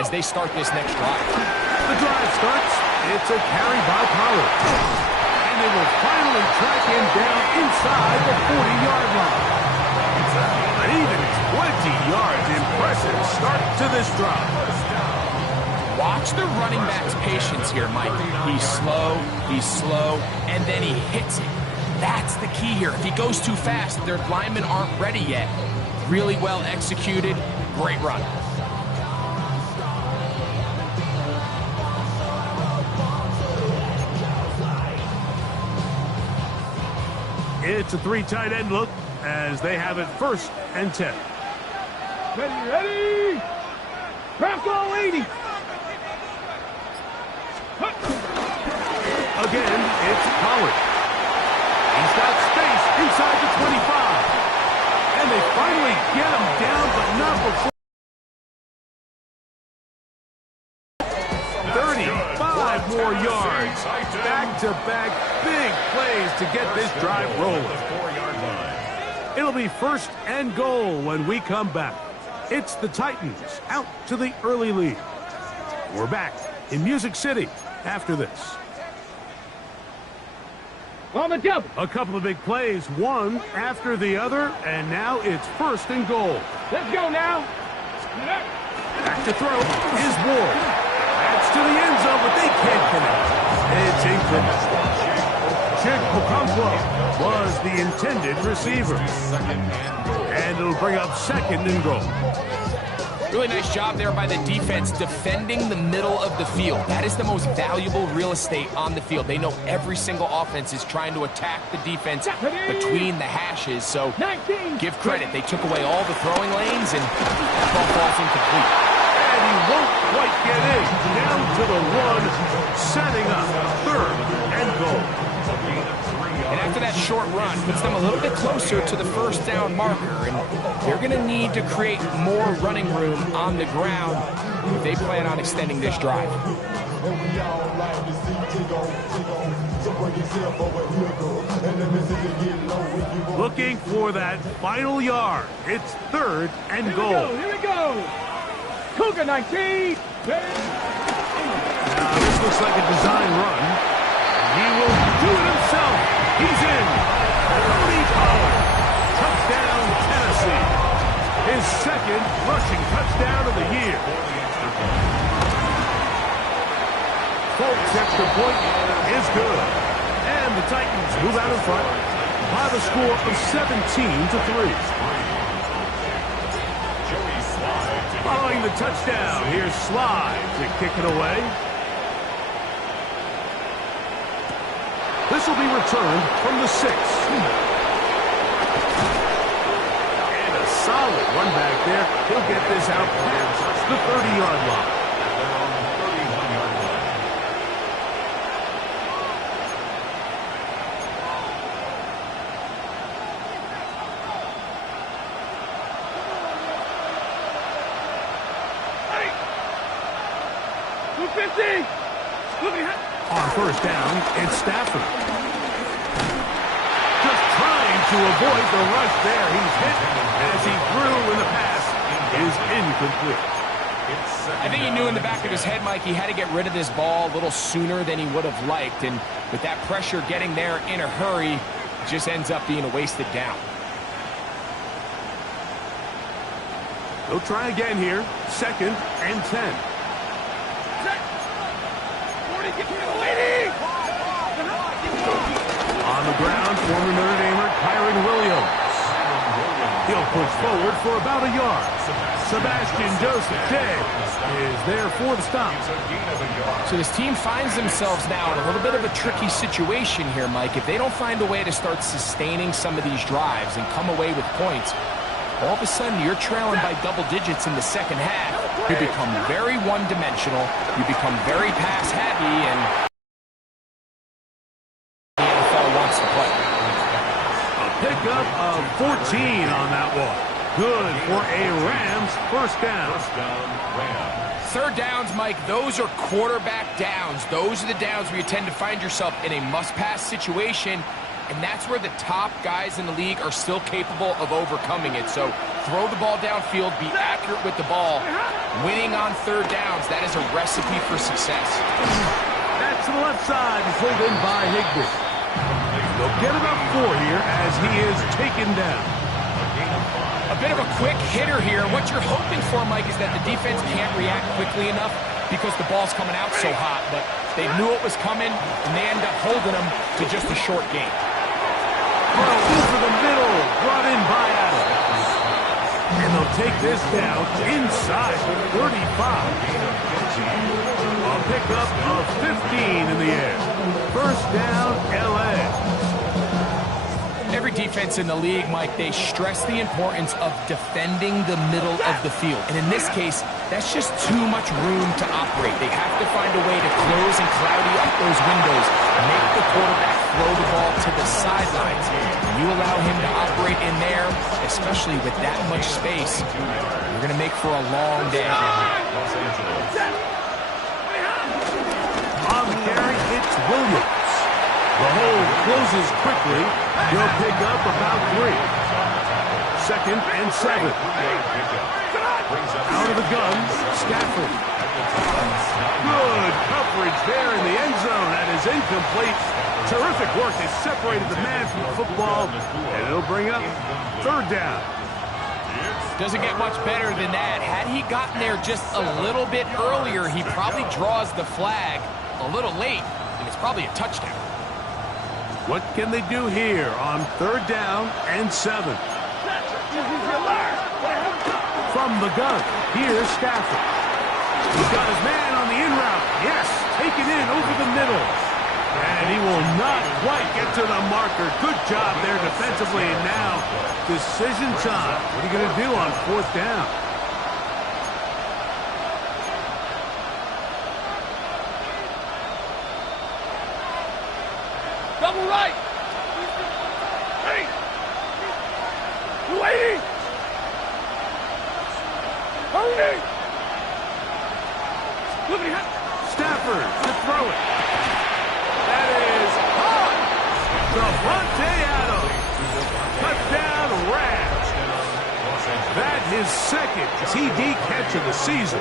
as they start this next drive. The drive starts. It's a carry by Pollard. And they will finally track him down inside the 40-yard line. An even 20 yards. Impressive start to this drive. Watch the running back's patience here, Mike. He's slow, and then he hits it. That's the key here. If he goes too fast, their linemen aren't ready yet. Really well executed. Great run. It's a 3 tight end look as they have it 1st and 10. Ready? Bronco 80. Again, it's Pollard. He's got space inside the 25. And they finally get him down, but not before. 35 more yards. Back-to-back big plays to get this drive rolling. It'll be 1st and goal when we come back. It's the Titans out to the early lead. We're back in Music City after this. On the double. A couple of big plays, one after the other, and now it's 1st and goal. Let's go now. Back to throw is Ward. That's to the end zone, but they can't connect. It's incomplete. Chig Okonkwo was the intended receiver. And it'll bring up 2nd and goal. Really nice job there by the defense defending the middle of the field. That is the most valuable real estate on the field. They know every single offense is trying to attack the defense between the hashes. So give credit. They took away all the throwing lanes, and that ball falls incomplete. And he won't quite get in. Down to the 1, setting up 3rd and goal. And after that short run, puts them a little bit closer to the 1st down marker. And they're going to need to create more running room on the ground if they plan on extending this drive. Looking for that final yard. It's 3rd and goal. Here we go. Cougar 19. Now, this looks like a design run. He will do it himself. He's in. Tony Pollard. Touchdown, Tennessee. His 2nd rushing touchdown of the year. Folks, extra point is good. And the Titans move out in front by the score of 17-3. Following the touchdown, here's Slide to kick it away. This will be returned from the 6. And a solid run back there. He'll get this out past the 30-yard line. On 1st down, it's Stafford. Just trying to avoid the rush there. He's hit as he threw, and the pass is incomplete. I think he knew in the back of his head, Mike, he had to get rid of this ball a little sooner than he would have liked. And with that pressure getting there in a hurry, it just ends up being a wasted down. They'll try again here. 2nd and 10. On the ground, former Notre Damer Kyren Williams. He'll push forward for about a yard. Sebastian Joseph-Day is there for the stop. So this team finds themselves now in a little bit of a tricky situation here, Mike. If they don't find a way to start sustaining some of these drives and come away with points, all of a sudden you're trailing by double digits in the 2nd half. You become very one-dimensional. You become very pass-heavy, and the NFL wants to play. A pickup of 14 on that one. Good for a Rams 1st down. 3rd downs, Mike, those are quarterback downs. Those are the downs where you tend to find yourself in a must-pass situation, and that's where the top guys in the league are still capable of overcoming it. So throw the ball downfield, be accurate with the ball. Winning on third downs, that is a recipe for success. That's to the left side, pulled in by Higbee. They'll get about 4 here as he is taken down. A bit of a quick hitter here. What you're hoping for, Mike, is that the defense can't react quickly enough because the ball's coming out so hot. But they knew it was coming, and they end up holding them to just a short gain. Throw over the middle, brought in by Adams. And they'll take this down inside the 35. A pickup of 15 in the air. First down, L.A. Every defense in the league, Mike, they stress the importance of defending the middle of the field. And in this case, that's just too much room to operate. They have to find a way to close and cloudy up those windows, make the quarterback throw the ball to the sidelines. You allow him to operate in there, especially with that much space, you're going to make for a long day. On the carry, it's Williams. The hold closes quickly. He'll pick up about 3. Second and 7. Out of the gun, Stafford. Good coverage there in the end zone. That is incomplete. Terrific work. They separated the man from the football, and it'll bring up third down. Doesn't get much better than that. Had he gotten there just a little bit earlier, he probably draws the flag a little late, and it's probably a touchdown. What can they do here on third down and 7? From the gun, here's Stafford. He's got his man on the in route. Yes, taken in over the middle. And he will not quite get to the marker. Good job there defensively. And now, decision time. What are you going to do on fourth down? Double right. Hey. 280. Hurry. Stafford to throw it. That is hot. Davante Adams. Touchdown Rams. That his second TD catch of the season.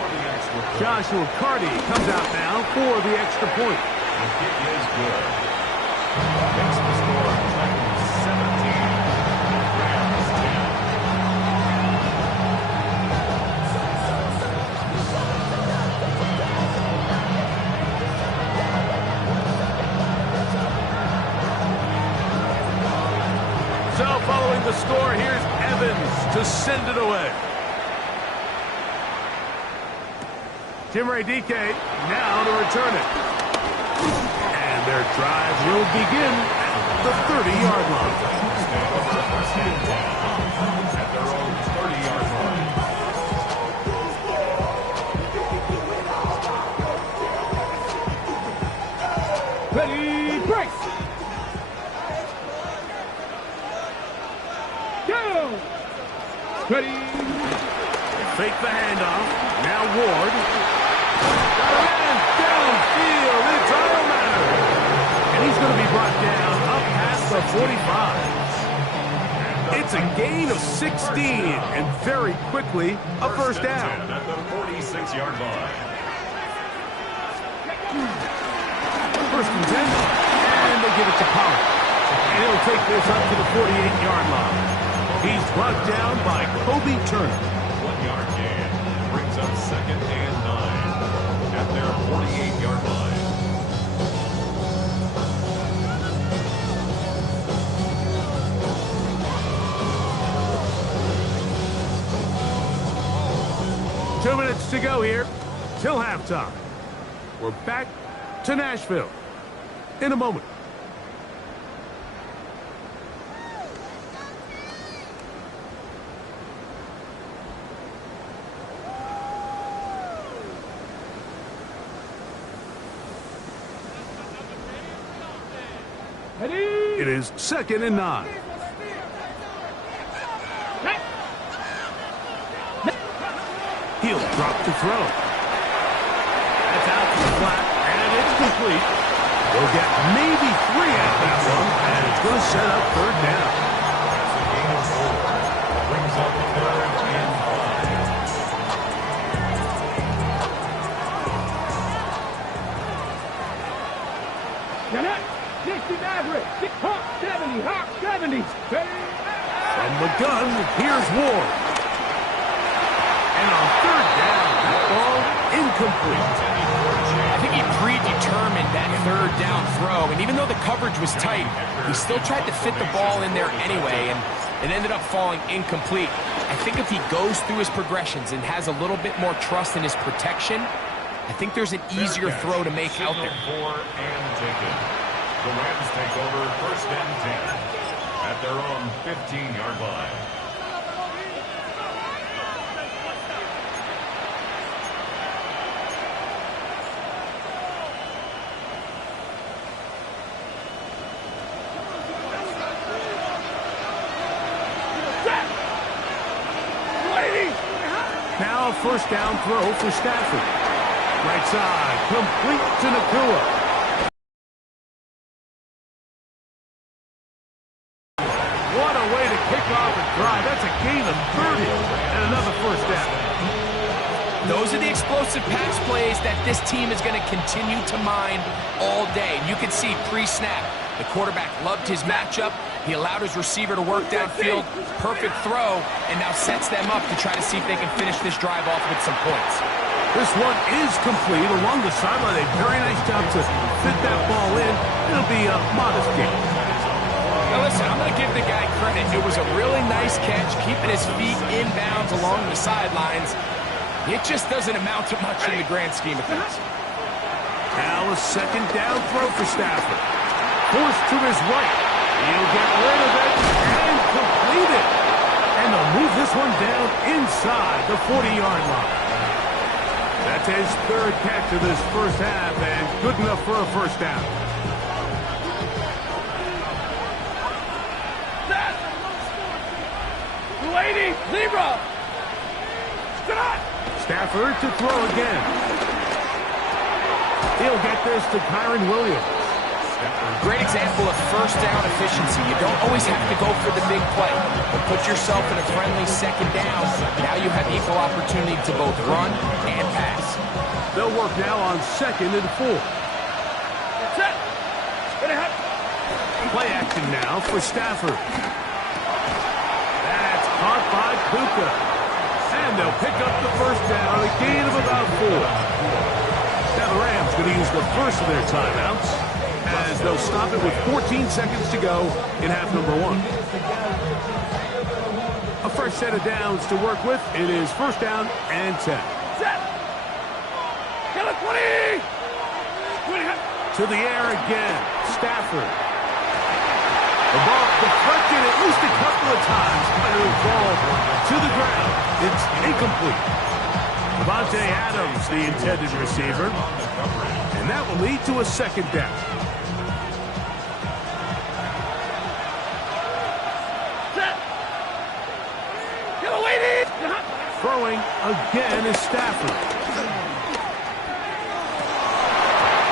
Joshua Carty comes out now for the extra point. The kick is good. Makes the score 17. Rams 10. So following the score, here's Evans to send it away. Jimmy DK now to return it. And their drive will begin at the 30-yard line. At their own 30-yard line. Ready, break. Down. Ready. Fake the handoff. Now Ward. And downfield. It's Automatter. And he's going to be brought down up past the 45. It's a gain of 16. And very quickly, a first down. At the 46-yard line. First and 10. And they give it to Pollard. And he'll take this up to the 48-yard line. He's brought down by Kobe Turner. 1-yard gain. Brings up second and 9. At their 48-yard line. Two minutes to go here till halftime. We're back to Nashville in a moment. Ready. It is second and 9. He'll drop to throw. That's out to the flat, and it's complete. We'll get maybe 3 at that one, and it's It's going to set up third down. That's a gain of 4. Brings up 3rd and 5. Now that 60 Maverick, 70, Hawk 70. From the gun, here's Ward. And on third down, that ball incomplete. I think he predetermined that third down throw, and even though the coverage was tight, he still tried to fit the ball in there anyway, and it ended up falling incomplete. I think if he goes through his progressions and has a little bit more trust in his protection, I think there's an easier throw to make out there. 4 and taken. The Rams take over 1st and 10 at their own 15-yard line. Now first down throw for Stafford. Right side, complete to Nacua. What a way to kick off a drive. That's a gain of 30 and another first down. Those are the explosive pass plays that this team is going to continue to mine all day. You can see pre-snap, the quarterback loved his matchup. He allowed his receiver to work downfield. Perfect throw, and now sets them up to try to see if they can finish this drive off with some points. This one is complete along the sideline. A very nice job to fit that ball in. It'll be a modest gain. Now listen, I'm going to give the guy credit. It was a really nice catch, keeping his feet inbounds along the sidelines. It just doesn't amount to much in the grand scheme of things. Now a second down throw for Stafford. Forced to his right. He'll get rid of it and complete it. And they'll move this one down inside the 40-yard line. That's his 3rd catch of this first half and good enough for a first down. Lady, Libra. Stafford to throw again. He'll get this to Kyren Williams. Great example of first down efficiency. You don't always have to go for the big play, but put yourself in a friendly second down. Now you have equal opportunity to both run and pass. They'll work now on 2nd and 4. Set. Play action now for Stafford. That's caught by Puka. And they'll pick up the first down, a gain of about 4. Now the Rams going to use the first of their timeouts, as they'll stop it with 14 seconds to go in half number 1. A fresh set of downs to work with. It is first down and 10. Set. Kill it, 20. To the air again. Stafford. The ball deflected at least a couple of times, but it will fall to the ground. It's incomplete. Davante Adams, the intended receiver. And that will lead to a second down. Throwing again is Stafford.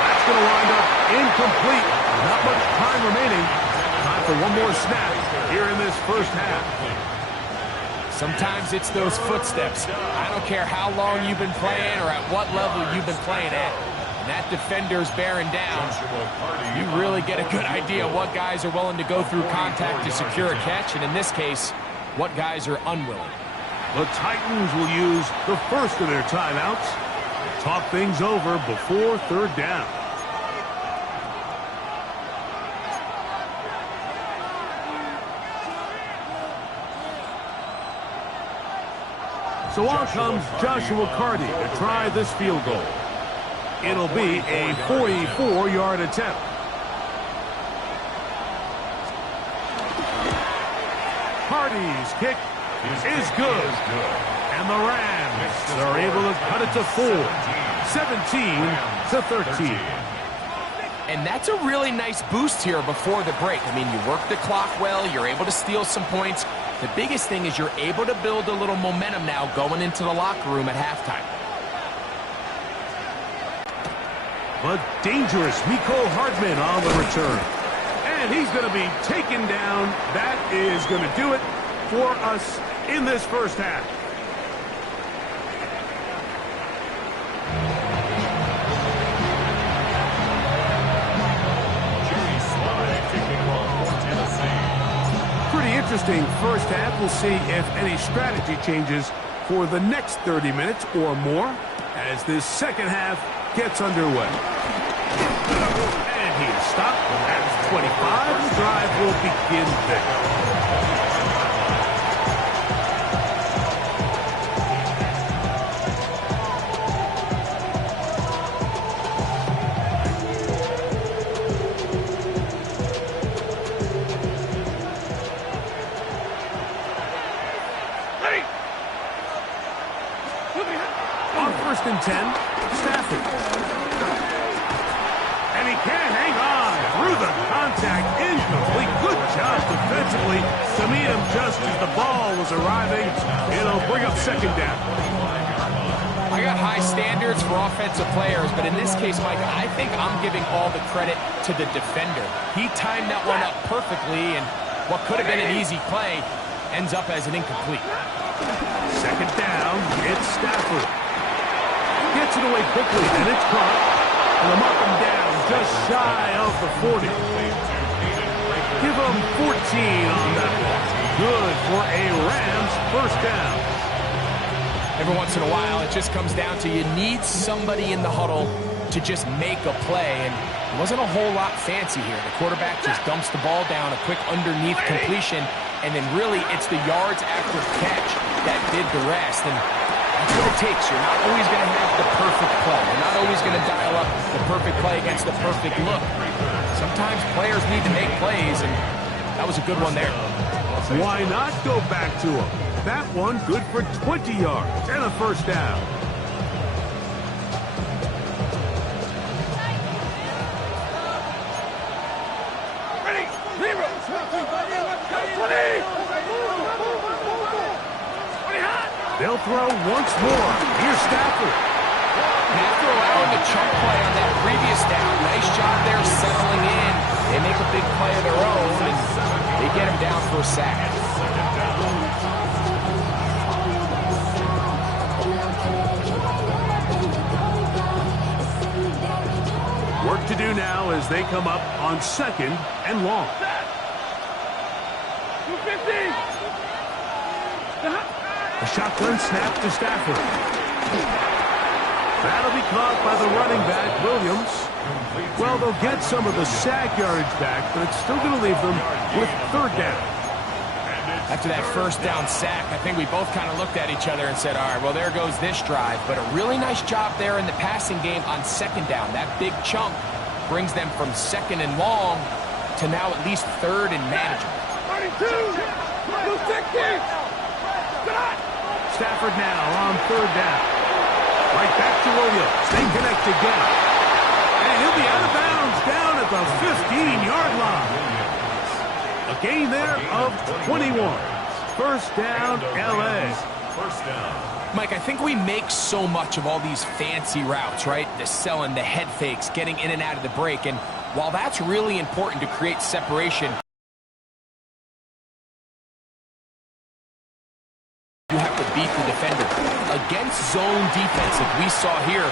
That's going to wind up incomplete. Not much time remaining. Time for one more snap here in this first half. Sometimes it's those footsteps. I don't care how long you've been playing or at what level you've been playing at. And that defender's bearing down. You really get a good idea what guys are willing to go through contact to secure a catch, and in this case, what guys are unwilling. The Titans will use the first of their timeouts. Talk things over before third down. So on comes Joshua Carty to try this field goal. It'll be a 44-yard attempt. Carty's kick is good. And the Rams are able to cut it to 4. 17-13. And that's a really nice boost here before the break. I mean, you work the clock well, you're able to steal some points. The biggest thing is you're able to build a little momentum now going into the locker room at halftime. But dangerous Mecole Hardman on the return. And he's going to be taken down. That is going to do it for us in this first half. Pretty interesting first half. We'll see if any strategy changes for the next 30 minutes or more as this second half gets underway. And he is stopped at 25. The drive will begin there. On 1st and 10, Stafford. And he can't hang on through the contact. Incomplete. Good job defensively to meet him just as the ball was arriving. It'll bring up second down. I got high standards for offensive players, but in this case, Mike, I think I'm giving all the credit to the defender. He timed that one up perfectly, and what could have been an easy play ends up as an incomplete. Second down, it's Stafford. Gets it away quickly, and it's caught. And they'll mark him down just shy of the 40. Give him 14 on that one. Good for a Rams first down. Every once in a while, it just comes down to you need somebody in the huddle to just make a play, and it wasn't a whole lot fancy here. The quarterback just dumps the ball down, a quick underneath completion, and then really it's the yards after catch that did the rest. And that's what it takes. You're not always going to have the perfect play. You're not always going to dial up the perfect play against the perfect look. Sometimes players need to make plays, and that was a good one there. Why not go back to him? That one good for 20 yards and a first down. They'll throw once more. Here's Stafford. And after allowing the chunk play on that previous down, nice job there settling in. They make a big play of their own, and they get him down for a sack. Work to do now as they come up on second and long. 250. A shotgun snap to Stafford. That'll be caught by the running back, Williams. Well, they'll get some of the sack yardage back, but it's still going to leave them with third down. After that first down sack, I think we both kind of looked at each other and said, all right, well, there goes this drive. But a really nice job there in the passing game on second down. That big chunk brings them from second and long to now at least third and manageable. 32. 260. Stafford now on third down. Right back to Williams. They connect again. And he'll be out of bounds down at the 15-yard line. A gain there of 21. First down, L.A. First down. Mike, I think we make so much of all these fancy routes, right? The selling, the head fakes, getting in and out of the break. And while that's really important to create separation, you have to beat the defender. Against zone defense, like we saw here,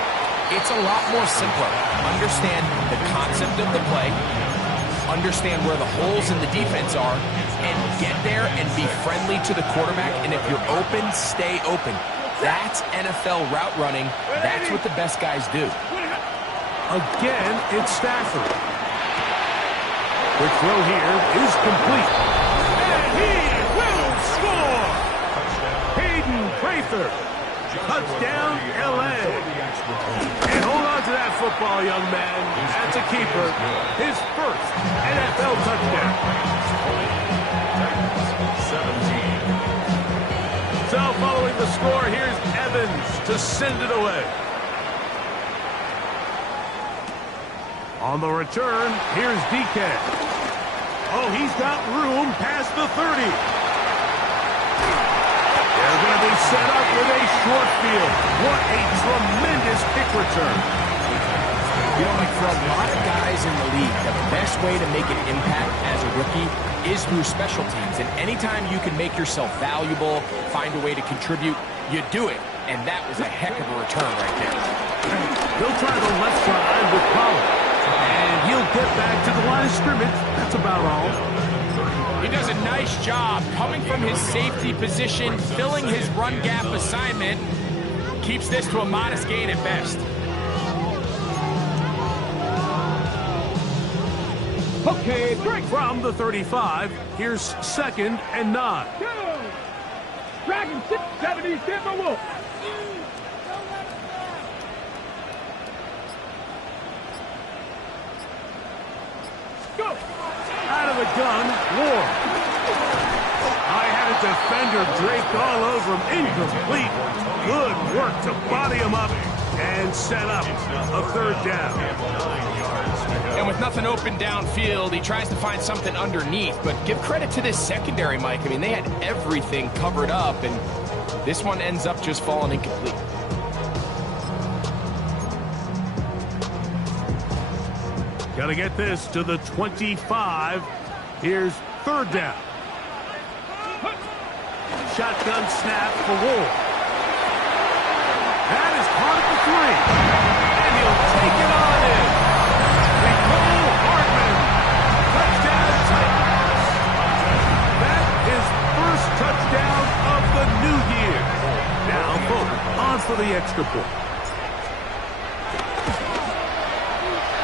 it's a lot more simpler. Understand the concept of the play, understand where the holes in the defense are, and get there and be friendly to the quarterback. And if you're open, stay open. That's NFL route running. That's what the best guys do. Again, it's Stafford. The throw here is complete. And he will score! Hayden Prather. Touchdown, L.A. And hold on to that football, young man. That's a keeper. His first NFL touchdown. 17. So following the score, here's Evans to send it away. On the return, here's DK. Oh, he's got room past the 30. They're going to be set up with a short field. What a tremendous kick return. You know, like for a lot of guys in the league, the best way to make an impact as a rookie is through special teams. And anytime you can make yourself valuable, find a way to contribute, you do it. And that was a heck of a return right there. He'll try the left side with Pollard. And he'll get back to the line of scrimmage. That's about all. He does a nice job coming from his safety position, filling his run gap assignment. Keeps this to a modest gain at best. Okay, break from the 35. Here's 2nd and 9. Go! Dragon 670 Timberwolves. Go! Out of the gun, Ward. I had a defender draped all over him. Incomplete. Good work to body him up and set up a 3rd down. And with nothing open downfield, he tries to find something underneath. But give credit to this secondary, Mike. I mean, they had everything covered up, and this one ends up just falling incomplete. Got to get this to the 25. Here's 3rd down. Shotgun snap for Ward. That is caught at the 3. And he'll take it on in. Nicole Hardman. Touchdown Titans. That is first touchdown of the new year. Now Fuller on for the extra point.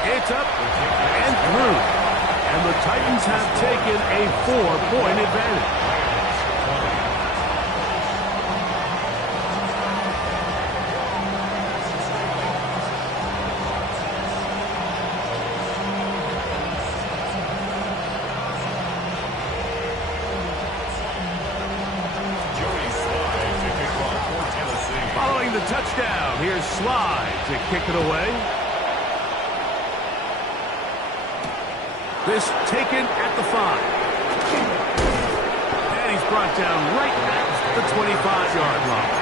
It's up and through. And the Titans have taken a 4-point advantage. Following the touchdown, here's Slide to kick it away. This taken at the 5. And he's brought down right at the 25-yard line.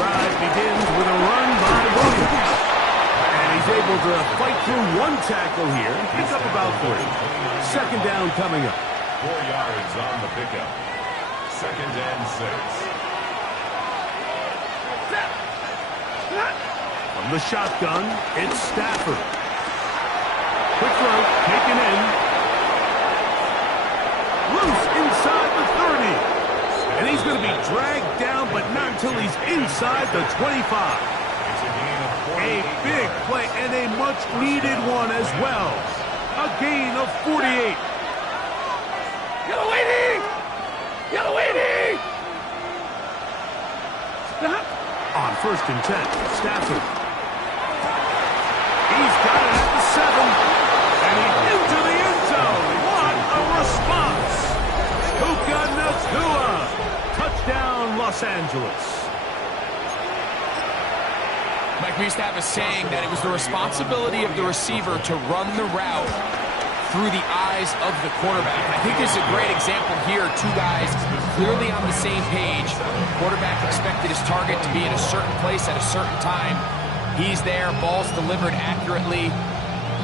Drive begins with a run by Williams. And he's able to fight through one tackle here. Pick up about 3. 2nd down coming up. 4 yards on the pickup. 2nd and 6. From the shotgun, it's Stafford. Quick throw, taken in. Loose inside the 30. And he's going to be dragged down, but not until he's inside the 25. A big play and a much-needed one as well. A gain of 48. Stop. On 1st and 10, Stafford. He's got it at the 7. And he's into the end zone. What a response. Puka Nacua. Touchdown, Los Angeles. Mike, we used to have a saying that it was the responsibility of the receiver to run the route through the eyes of the quarterback. I think this is a great example here. 2 guys clearly on the same page. Quarterback expected his target to be in a certain place at a certain time. He's there, ball's delivered accurately.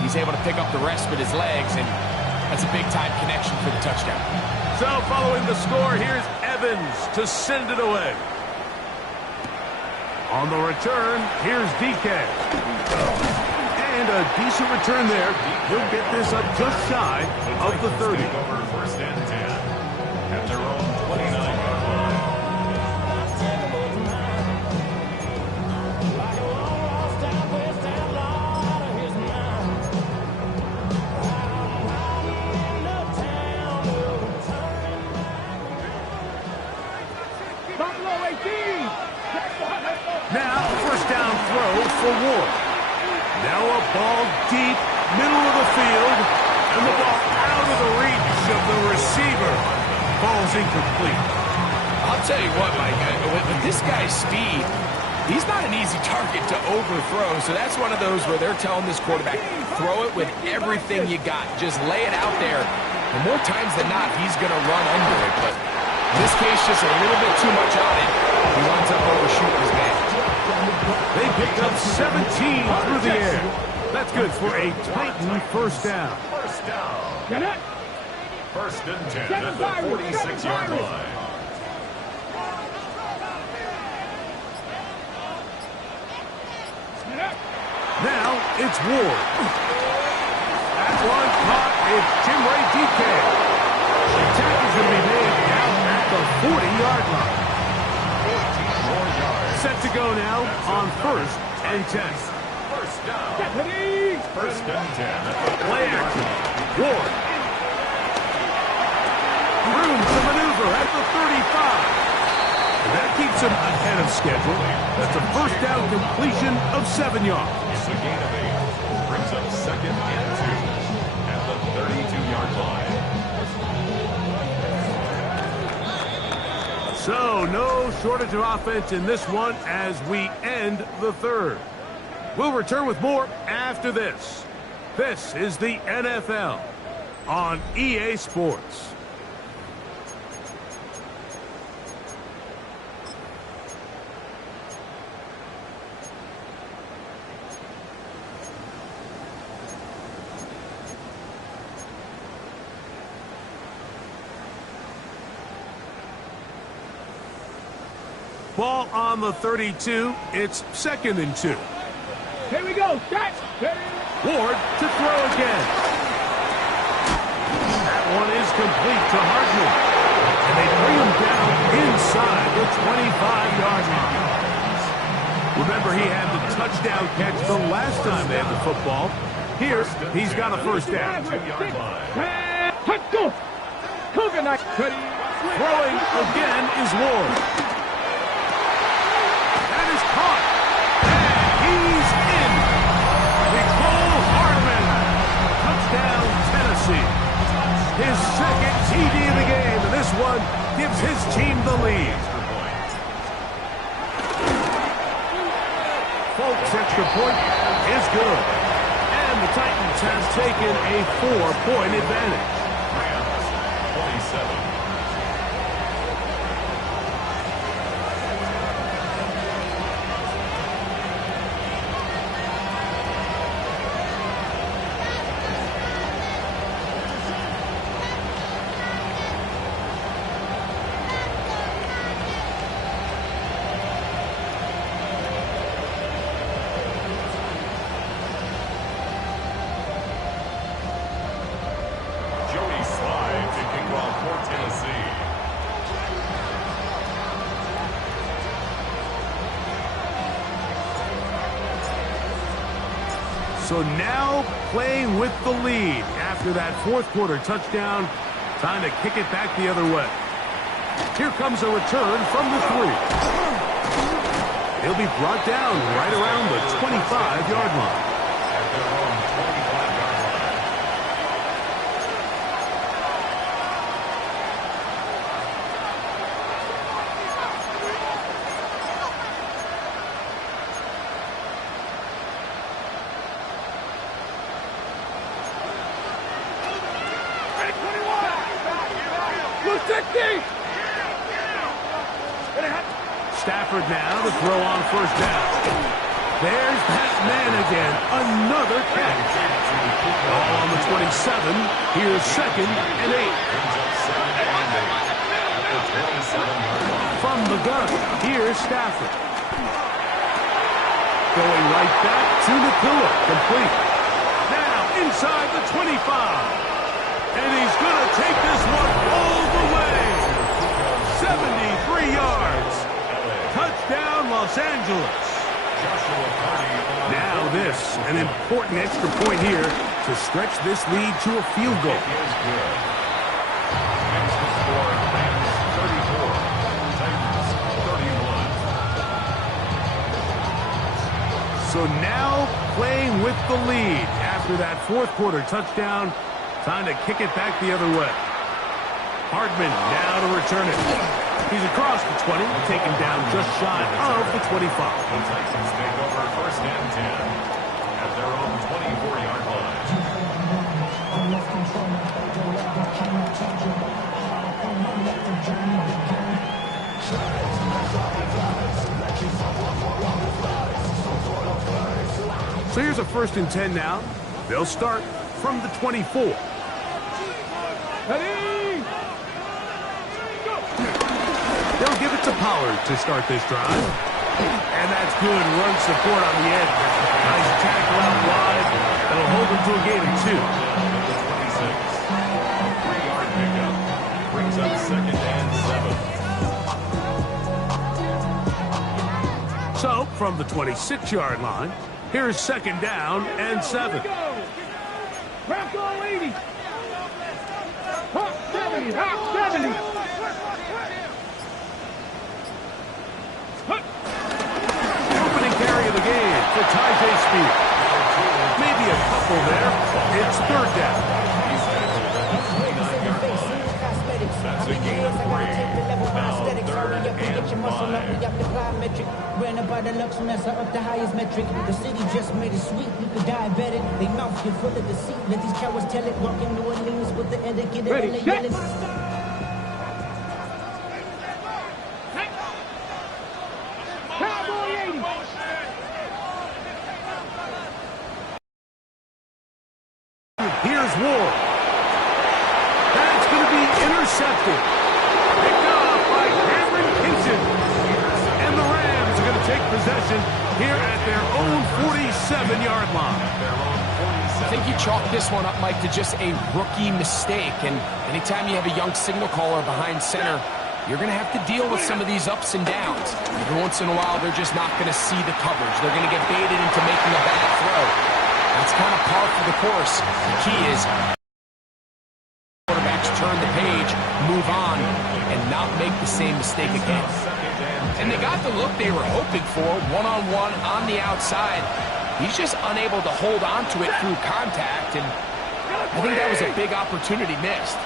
He's able to pick up the rest with his legs, and that's a big-time connection for the touchdown. So following the score, here's Evans to send it away. On the return, here's DK. And a decent return there. He'll get this up just shy of the 30. Over 1st and 10 at their own 29-yard line. Now, 1st down throw for Ward. Now a ball deep, middle of the field. And the ball out of the reach of the receiver. Ball's incomplete. I'll tell you what, Mike, with this guy's speed, he's not an easy target to overthrow, so that's one of those where they're telling this quarterback, throw it with everything you got. Just lay it out there. And more times than not, he's going to run under it. But in this case, just a little bit too much on it. He winds up overshooting his man. They picked up 17 through the air. That's good for a Titan first down. First down. Get it. First and 10 at the 46-yard line. Now it's Ward. That one caught. It's Jim Ray DK. The tackle's going to be made down at the 40-yard line. 14 more yards. Set to go now on first and 10. First down. Deputy. First and 10 at the Play 40-yard action. line. Ward. Room to maneuver at the 35. And that keeps him ahead of schedule. That's a first down completion of 7 yards. It's a gain of 8. Brings up second and 2 at the 32-yard line. So, no shortage of offense in this one as we end the third. We'll return with more after this. This is the NFL on EA Sports. Ball on the 32. It's second and 2. Here we go. Set. Ready. Ward to throw again. That one is complete to Hardman. And they bring him down inside the 25-yard line. Remember, he had the touchdown catch the last time they had the football. Here, he's got a first down. 2-yard line. Let's go. Coconut. Ready. Throwing again is Ward. That is caught. And he's in. Nicole Hardman. Touchdown, Tennessee. His second TD of the game, and this one gives his team the lead. Folks, extra point is good. And the Titans have taken a 4-point advantage. Rams, 27. Jody Slide to kick off for Tennessee. So now playing with the lead after that fourth quarter touchdown. Time to kick it back the other way. Here comes a return from the 3. He'll be brought down right around the 25-yard line. At their own 25-yard line. Stafford now to throw on first down. There's that man again. Another catch. Ball on the 27. Here's second and 8. From the gun, here's Stafford. Going right back to Nakua. Complete. Now inside the 25. And he's going to take this one all the way. 73 yards. Touchdown, Los Angeles. Now this, an important extra point here to stretch this lead to a field goal. Is good. Makes the score Rams 34, Titans 31. So now playing with the lead after that fourth quarter touchdown. Time to kick it back the other way. Hardman now to return it. He's across the 20, taken down just shy of the 25. The Titans take over first and 10 at their own 24-yard line. So here's a first and 10 now. They'll start from the 24. They'll give it to Pollard to start this drive. And that's good run support on the end. Nice tackle out wide. That'll hold them to a gain of 2. The 26. 3-yard pickup. Brings up second and 7. So, from the 26-yard line, here's second down and 7. Bronco 80. Hawk 70. Hawk 70. Opening carry of the game for Tyjae Spears. Maybe a couple there. It's third down. He's tackled at the 29-yard line. That's a gain of 3. Now third and 5. Ran about the lux mess up the highest metric. The city just made it sweet. You could diabetic. They mouth get full of deceit. Let these cowards tell it. Walking New Orleans with the etiquette. Ready, set. Cowboy 80. Here's Ward. That's going to be intercepted. Picked off by Cameron Kingston. And the Rams are going to take possession here at their own 47-yard line. I think you chalk this one up, Mike, to just a rookie mistake. And anytime you have a young signal caller behind center, you're going to have to deal with some of these ups and downs. Every once in a while, they're just not going to see the coverage. They're going to get baited into making a bad throw. That's kind of par for the course. The key is quarterbacks turn the page, move on, and not make the same mistake again. And they got the look they were hoping for, one-on-one on the outside. He's just unable to hold on to it through contact, and I think that was a big opportunity missed.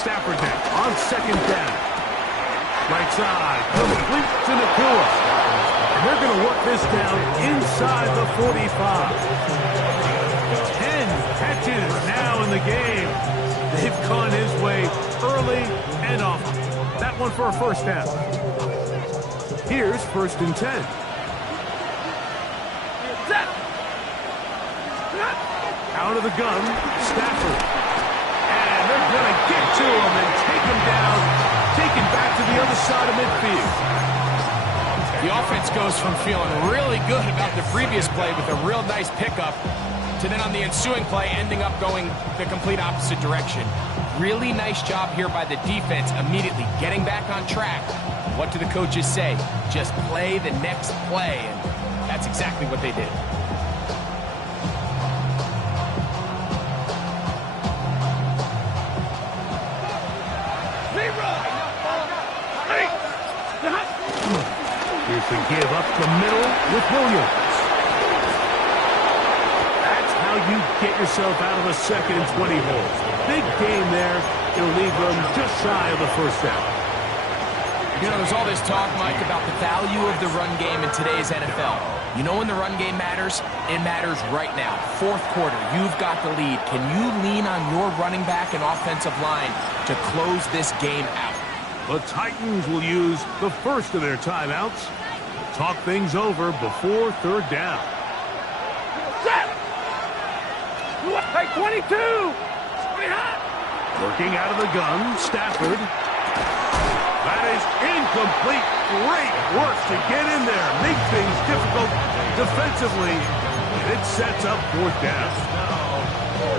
Stafford now on second down. Right side, complete to Nakua. And they're going to work this down inside the 45. 10 catches now in the game. They've gone his way early and often. That one for a first down. Here's first and 10. Out of the gun, Stafford. And they're going to get to him and take him down, take him back to the other side of midfield. The offense goes from feeling really good about the previous play with a real nice pickup to then on the ensuing play ending up going the complete opposite direction. Really nice job here by the defense immediately getting back on track. What do the coaches say? Just play the next play, and that's exactly what they did. Here's the give up the middle with Williams. That's how you get yourself out of a second and 20 hole. Big game there. It'll leave them just shy of the first down. You know, there's all this talk, Mike, about the value of the run game in today's NFL. You know when the run game matters? It matters right now. Fourth quarter, you've got the lead. Can you lean on your running back and offensive line to close this game out? The Titans will use the first of their timeouts to talk things over before third down. Hey, 22! Working out of the gun, Stafford. That is incomplete. Great work to get in there. Make things difficult defensively. And it sets up fourth down.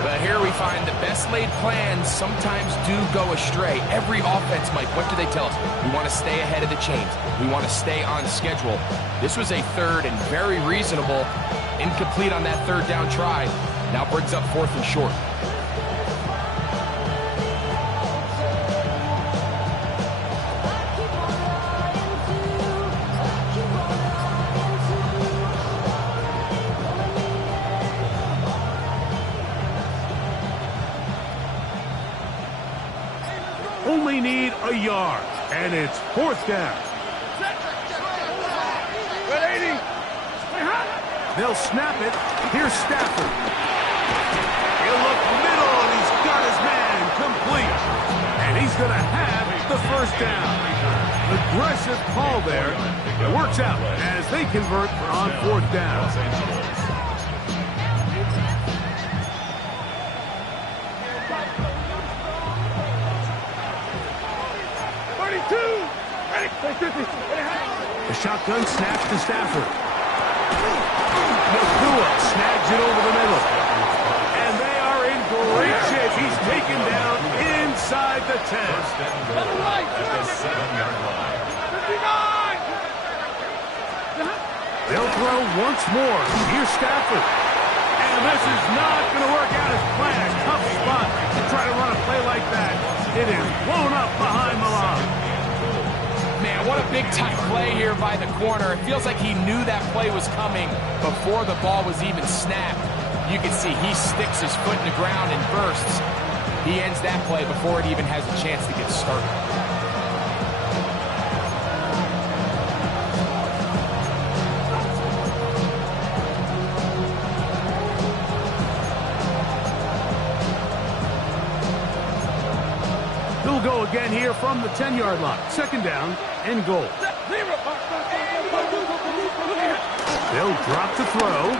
But here we find the best laid plans sometimes do go astray. Every offense, Mike, what do they tell us? We want to stay ahead of the chains. We want to stay on schedule. This was a third and very reasonable. Incomplete on that third down try. Now brings up fourth and short. only need a yard, and it's 4th down. They'll snap it. Here's Stafford. He'll look middle, and he's got his man complete. And he's going to have the 1st down. Aggressive call there. It works out as they convert on 4th down. The shotgun snaps to Stafford. Nakua snags it over the middle. And they are in great shape. He's taken down inside the 10. At the 7-yard line. They'll throw once more. Here's Stafford. And this is not going to work out as planned. Tough spot to try to run a play like that. It is blown up behind the line. Man, what a big-time play here by the corner. It feels like he knew that play was coming before the ball was even snapped. You can see he sticks his foot in the ground and bursts. He ends that play before it even has a chance to get started. He'll go again here from the 10-yard line. 2nd down and goal. They'll drop to throw.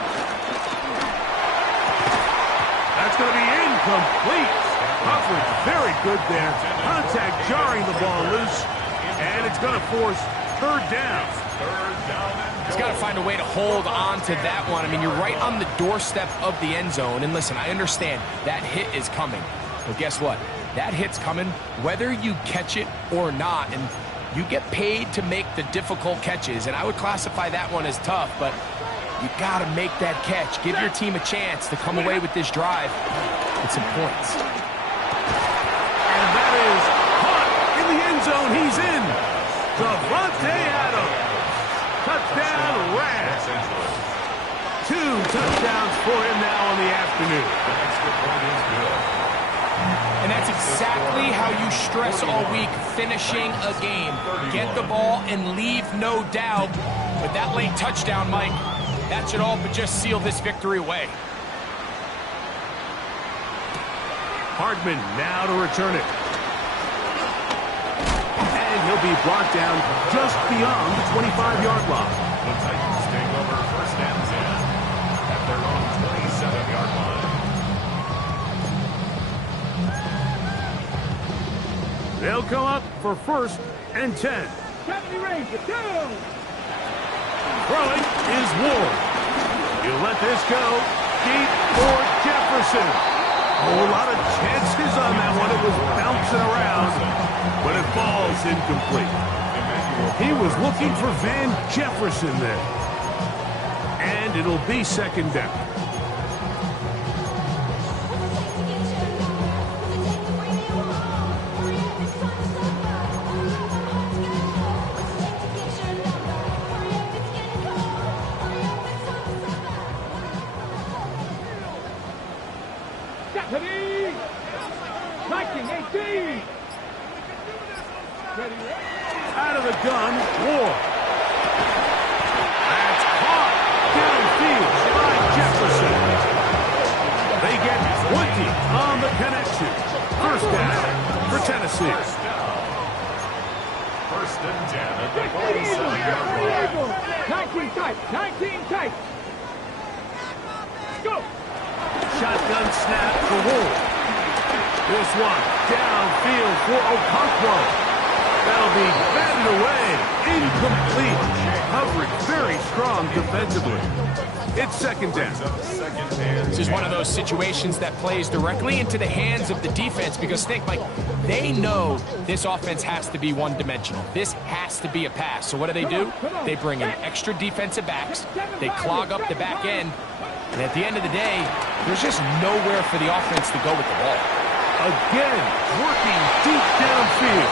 That's going to be incomplete. Coverage very good there. Contact jarring the ball loose. And it's going to force 3rd down. He's got to find a way to hold on to that one. I mean, you're right on the doorstep of the end zone. And listen, I understand that hit is coming. But guess what? That hit's coming whether you catch it or not. And you get paid to make the difficult catches. And I would classify that one as tough, but you got to make that catch. Give your team a chance to come away with this drive with some points. And that is caught in the end zone. He's in. Davante Adams. Touchdown, Rams. 2 touchdowns for him now in the afternoon. And that's exactly how you stress all week, finishing a game. Get the ball and leave no doubt. But that late touchdown, Mike, that should all but just seal this victory away. Hardman now to return it. And he'll be brought down just beyond the 25-yard line. The Titans take over 1st and 10 at their own 27-yard line. They'll come up for 1st and 10. Throwing is Ward. He'll let this go deep for Jefferson. A lot of chances on that one. It was bouncing around, but it falls incomplete. He was looking for Van Jefferson there. And it'll be 2nd down. Out of the gun, Ward. That's caught downfield by Jefferson. They get 20 on the connection. 1st down for Tennessee. 1st and 10 at the 47-yard line. 19 tight, 19 tight. Go. Shotgun snap for Ward. This one downfield for Okonkwo. That'll be batted away. Incomplete. Coverage very strong defensively. It's 2nd down. This is one of those situations that plays directly into the hands of the defense because, think, Mike, they know this offense has to be one-dimensional. This has to be a pass. So what do? They bring in extra defensive backs. They clog up the back end. And at the end of the day, there's just nowhere for the offense to go with the ball. Again, working deep downfield.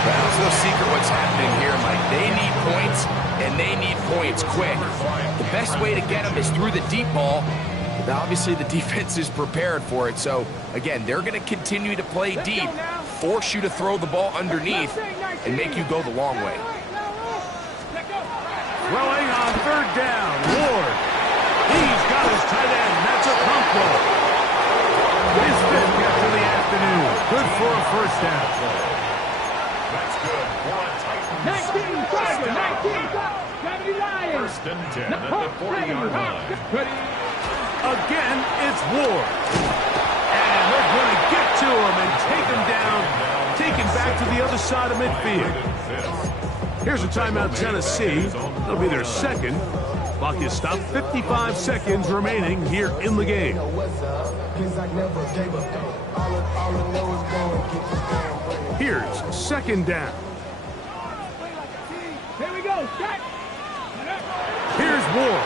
Well, it's no secret what's happening here, Mike. They need points, and they need points quick. The best way to get them is through the deep ball. But obviously, the defense is prepared for it. So, again, they're going to continue to play deep. force you to throw the ball underneath and make you go the long way. Throwing on third down, Ward. He's got his tight end. That's a pump ball. His fifth catch of the afternoon. Good for a first down. That's good for a Titans. 19 Tiger, 19 Gravity Lions. First and 10 at the 40-yard line. Again, it's Ward. And they're going to get to him and take him down, take him back to the other side of midfield. Here's a timeout, Tennessee. It'll be their second. Clock is stopped. 55 seconds remaining here in the game. Here's second down. Here we go, set. Here's Ward.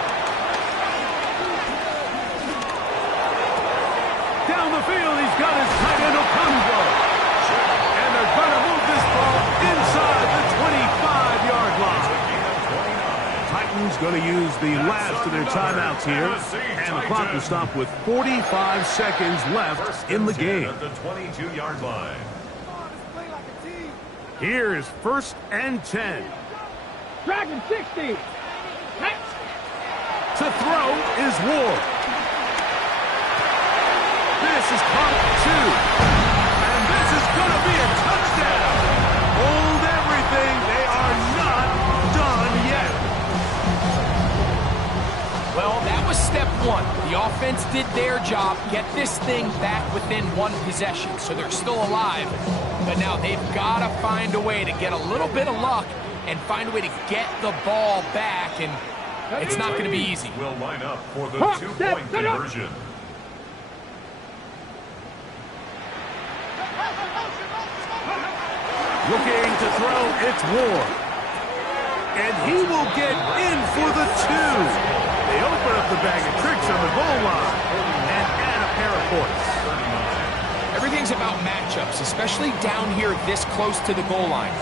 Down the field, he's got his tight end Okonjo. And they're going to move this ball inside the 25-yard line. Titans going to use the last of their timeouts here. And the clock will stop with 45 seconds left in the game. At the 22-yard line. Here's first and 10. Dragon 60. To throw is Ward. This is caught 2. And this is going to be a touchdown. Hold everything. They are not done yet. Well, that was step one. The offense did their job, get this thing back within one possession, so they're still alive. But now they've got to find a way to get a little bit of luck and find a way to get the ball back, and it's not going to be easy. Will line up for the 2-point conversion. Looking to throw, it's Ward. And he will get in for the 2. They open up the bag of tricks on the goal line and add a pair of points. Everything's about matchups, especially down here this close to the goal line.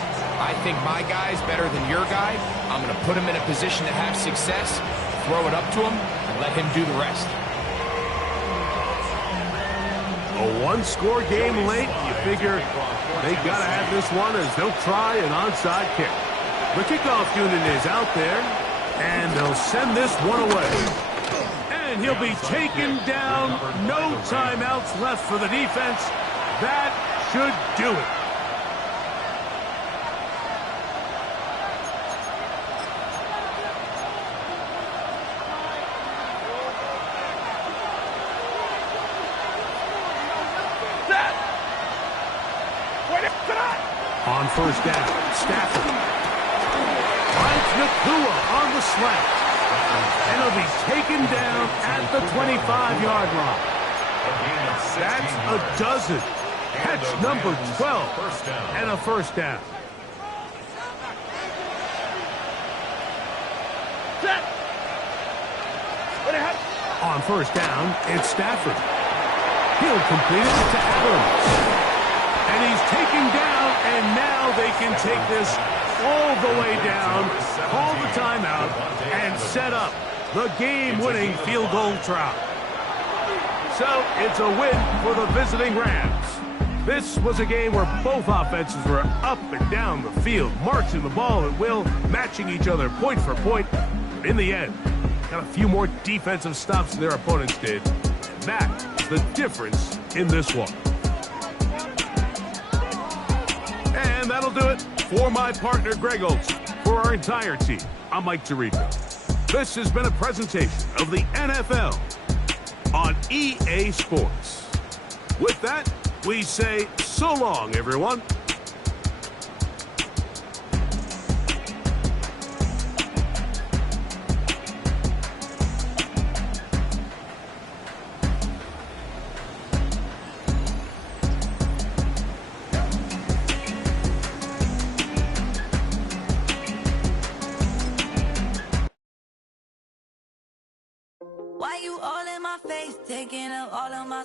I think my guy's better than your guy. I'm going to put him in a position to have success, throw it up to him, and let him do the rest. A one-score game late, you figure they got to have this one as they'll try an onside kick. The kickoff unit is out there, and they'll send this one away. And he'll be taken down. No timeouts left for the defense. That should do it. On first down, Stafford finds Nakua on the slant. And he'll be taken down at the 25-yard line. That's a dozen. Catch number 12 and a first down. On first down, it's Stafford. He'll complete it to Adams. And he's taken down, and now they can take this all the way down, call the timeout, and set up the game-winning field goal try. So it's a win for the visiting Rams. This was a game where both offenses were up and down the field, marching the ball at will, matching each other point for point. But in the end, got a few more defensive stops than their opponents did. And that's the difference in this one. And that'll do it for my partner, Greg Olson. For our entire team, I'm Mike Tirico. This has been a presentation of the NFL on EA Sports. With that, we say so long, everyone. Why you all in my face, taking up all of my